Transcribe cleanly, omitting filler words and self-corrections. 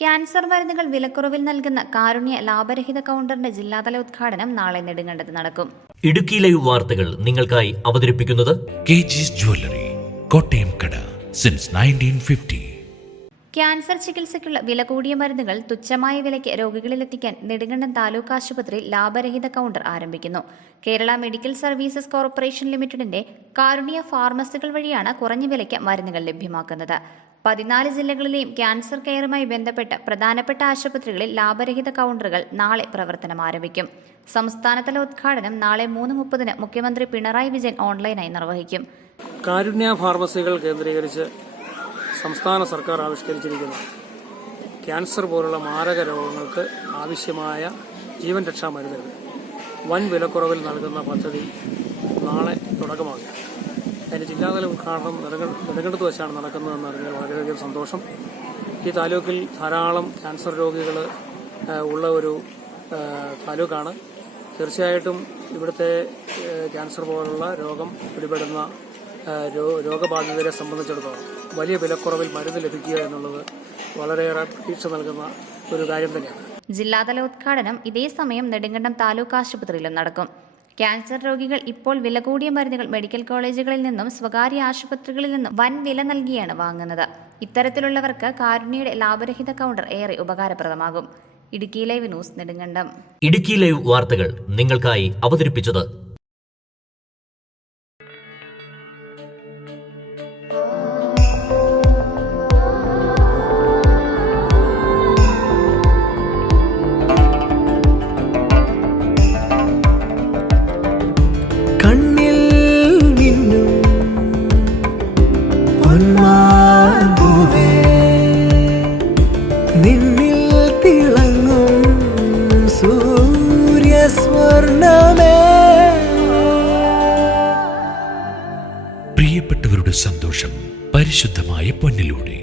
Cancer മരുന്നുകൾ വിലക്കുറവിൽ നൽകുന്ന കാരുണ്യ ലാഭരഹിത കൗണ്ടറിന്റെ ജില്ലാതല ഉദ്ഘാടനം നാളെ നെടുങ്കണ്ടത്ത് നടക്കും. ഇടുക്കി ലൈവ് വാർത്തകൾ നിങ്ങൾക്കായി അവതരിപ്പിക്കുന്നത് KG's Jewelry, കോട്ടയം കട since 1950. ക്യാൻസർ ചികിത്സയ്ക്കുള്ള വില കൂടിയ മരുന്നുകൾ തുച്ഛമായ വിലയ്ക്ക് രോഗികളിലെത്തിക്കാൻ നെടുങ്കണ്ടം താലൂക്ക് ആശുപത്രിയിൽ ലാഭരഹിത കൗണ്ടർ ആരംഭിക്കുന്നു. കേരള മെഡിക്കൽ സർവീസസ് കോർപ്പറേഷൻ ലിമിറ്റഡിന്റെ കാരുണ്യ ഫാർമസികൾ വഴിയാണ് കുറഞ്ഞ വിലയ്ക്ക് മരുന്നുകൾ ലഭ്യമാക്കുന്നത്. 14 ജില്ലകളിലെയും ക്യാൻസർ കെയറുമായി ബന്ധപ്പെട്ട പ്രധാനപ്പെട്ട ആശുപത്രികളിൽ ലാഭരഹിത കൗണ്ടറുകൾ നാളെ പ്രവർത്തനം ആരംഭിക്കും. സംസ്ഥാനതല ഉദ്ഘാടനം നാളെ 3:30 മുഖ്യമന്ത്രി പിണറായി വിജയൻ ഓൺലൈനായി നിർവഹിക്കും. കാരുണ്യ ഫാർമസികൾ കേന്ദ്രീകരിച്ച് സംസ്ഥാന സർക്കാർ ആവിഷ്കരിച്ചിരിക്കുന്ന ക്യാൻസർ പോലുള്ള മാരക രോഗങ്ങൾക്ക് ആവശ്യമായ ജീവൻ രക്ഷാ മരുന്നുകൾ വൻ വിലക്കുറവിൽ നൽകുന്ന പദ്ധതി നാളെ തുടക്കമാകും. അതിന് ജില്ലാതല ഉദ്ഘാടനം നെടുങ്കണ്ടത്ത് വെച്ചാണ് നടക്കുന്നതെന്ന് അറിഞ്ഞാൽ വളരെയധികം സന്തോഷം. ഈ താലൂക്കിൽ ധാരാളം ക്യാൻസർ രോഗികൾ ഉള്ള ഒരു താലൂക്കാണ്. തീർച്ചയായിട്ടും ഇവിടുത്തെ ക്യാൻസർ പോലുള്ള രോഗം പിടിപെടുന്ന രോഗബാധിതരെ സംബന്ധിച്ചിടത്തോളം വലിയ വിലക്കുറവിൽ മരുന്ന് ലഭിക്കുക എന്നുള്ളത് വളരെയേറെ പ്രതീക്ഷ നൽകുന്ന ഒരു കാര്യം തന്നെയാണ്. ജില്ലാതല ഉദ്ഘാടനം ഇതേ സമയം നെടുങ്കണ്ടം താലൂക്ക് ആശുപത്രിയിലും നടക്കും. ക്യാൻസർ രോഗികൾ ഇപ്പോൾ വില കൂടിയ മരുന്നുകൾ മെഡിക്കൽ കോളേജുകളിൽ നിന്നും സ്വകാര്യ ആശുപത്രികളിൽ നിന്നും വൻ വില നൽകിയാണ് വാങ്ങുന്നത്. ഇത്തരത്തിലുള്ളവർക്ക് കാരുണ്യയുടെ ലാഭരഹിത കൗണ്ടർ ഏറെ ഉപകാരപ്രദമാകും. Idukki live news Nedumkandam. Idukki live വാർത്തകൾ നിങ്ങൾക്കായി അവതരിപ്പിച്ചത് കണ്ണിൽ മിന്നും പൊന്മാമ്പൂവേ, നിന്നിൽ തിളങ്ങും സൂര്യസ്വർണ്ണമേ. പ്രിയപ്പെട്ടവരുടെ സന്തോഷം പരിശുദ്ധമായ പൊന്നിലൂടെ.